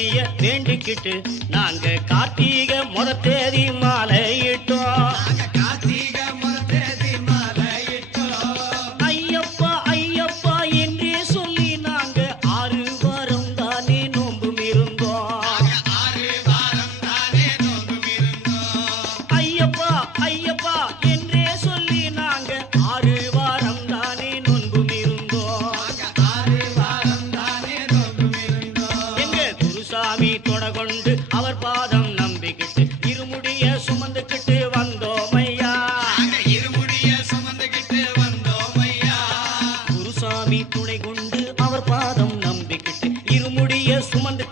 கணபதிய வேண்டிக்கிட்டு நாங்க கார்த்திகை முதல் தேதி மாலையிட்டோம். ஐயப்பா ஐயப்பா என்றே சொல்லி நாங்க 6 வாரம் தானே நோன்பும் இருந்தோம். ஐயப்பா ஐயப்பா என்றே சொல்லி நாங்க 6 வாரம் தானே நோன்பும் இருந்தோம். எங்க குருசாமி தொடகொண்டு அவர் பாதம் நம்பிக்கிட்டு இருமுடிய சுமந்துக்கிட்டு வந்தோம் ஐயா. குருசாமி துணை கொண்டு அவர் பாதம் நம்பிக்கிட்டு இருமுடிய சுமந்து